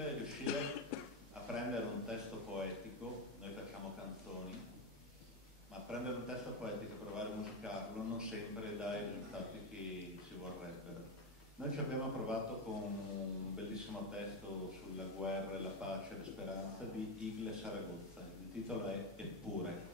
difficile riuscire a prendere un testo poetico, noi facciamo canzoni, ma prendere un testo poetico e provare a musicarlo non sempre dà i risultati che si vorrebbero. Noi ci abbiamo provato con un bellissimo testo sulla guerra, la pace e la speranza di Igle Saragozza. Il titolo è Eppure.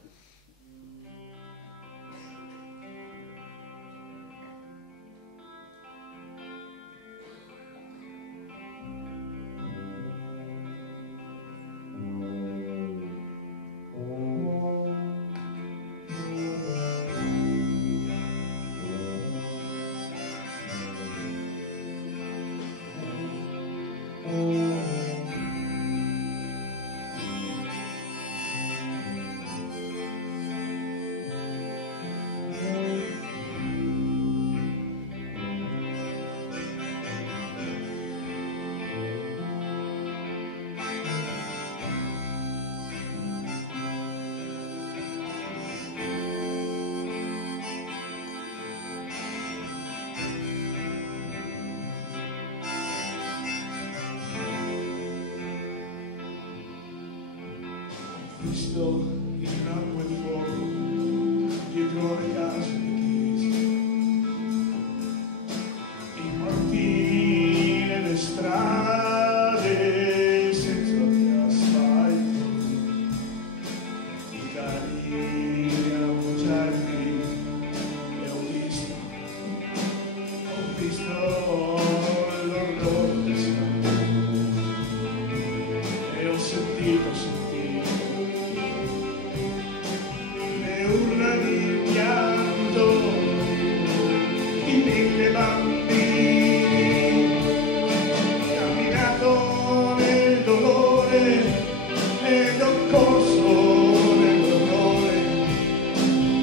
Visto il campo e fuoco dietro le case di chiesa, i morti nelle strade senza asfalto, i cani a mangiarli, e ho visto l'orrore del sangue e ho sentito urla di pianto di mille bambini, camminato nel dolore ed ho corso nell'orrore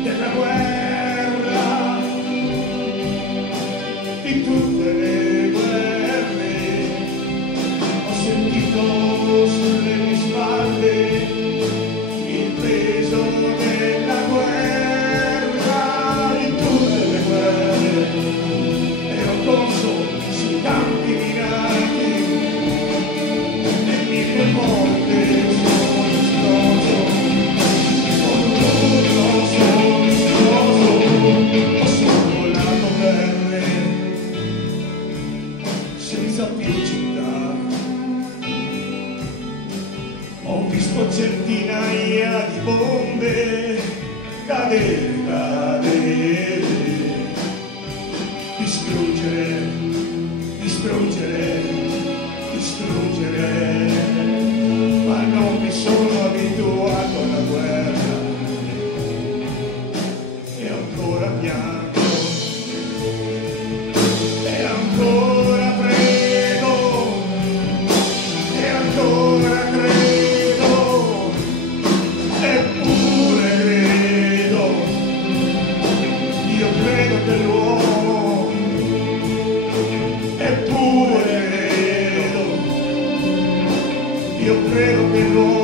della guerra, di tutte le guerre. Ho sentito sulle mie spalle il peso della guerra, di tutte le guerre, e ho corso sui campi minati e mille volte sono esploso, ho sorvolato terre senza più città. Ho visto centinaia di bombe cadere, distruggere, ma non mi sono abituato alla guerra e ancora piango e ancora prego e ancora credo, eppure credo, io credo che l'uomo, eppure credo, io credo che l'uomo